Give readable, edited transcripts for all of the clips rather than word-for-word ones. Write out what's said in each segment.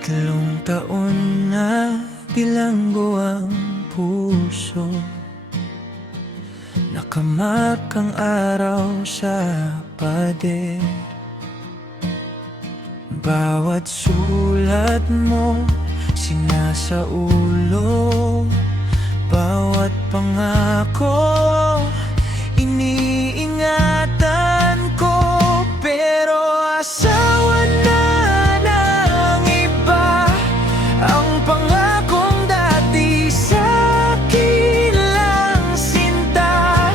3 taon na bilanggo ang puso, nakamark ang araw sa pader. Bawat sulat mo sinasaulo, bawat pangako iniingatan ko. Pero asawa na ng iba ang pangakong dati sa'kin lang sinta.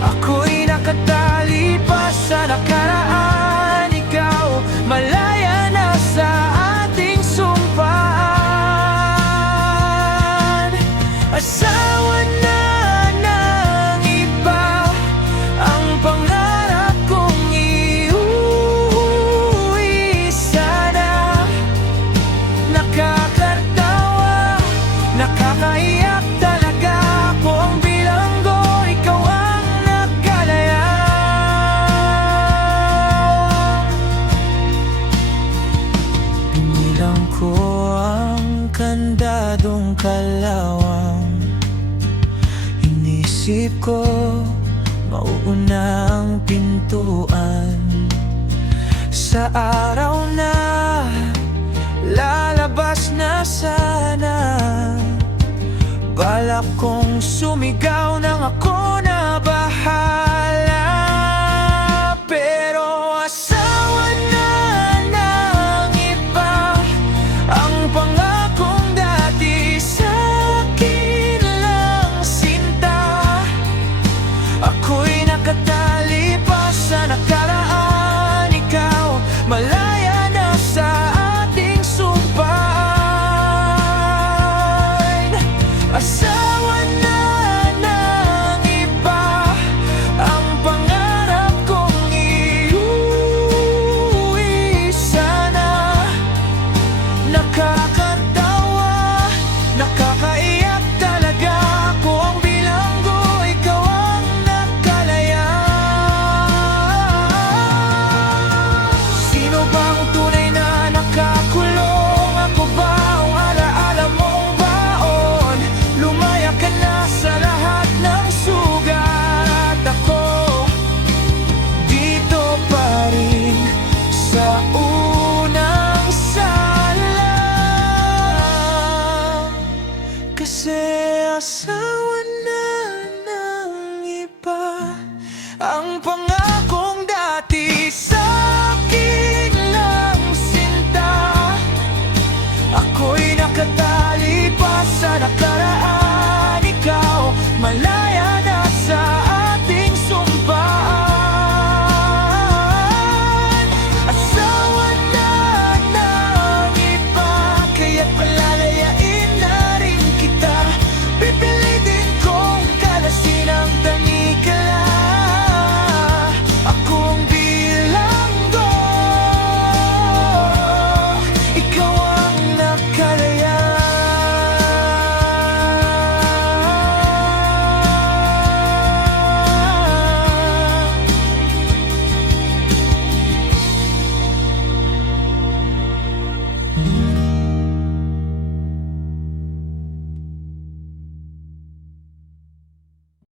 Ako'y nakatali pa sa nakaraan, ikaw malaya na sa ating sumpaan. Asawa na ng iba ang pangarap kong iuwi sana. Nakakatawa, nakakaiyak talaga ako ang bilanggo, ikaw ang nagkalaya. Binilang ko ang kandadong kalawang, inisip ko mauuna ang pintuan. Sa araw na lalabas na sana, balak kong sumigaw nang ako na bahala. Pero asawa na ng iba ang pangakong dati sa'kin lang sinta. Ako'y nakatali pa sa nakaraan, ikaw malaya na sa ating sumpaan. Asawa na ng iba ang pangarap kong iuwi sana. Nakakatawa, nakakaiyak talaga ako ang bilanggo, ikaw ang nagkalaya. Sino bang tunay na nakakulong? Ako ba ang alaala mong baon? Lumaya ka na sa lahat ng sugat. Ako dito pa rin sa unang sala. Kasi asawa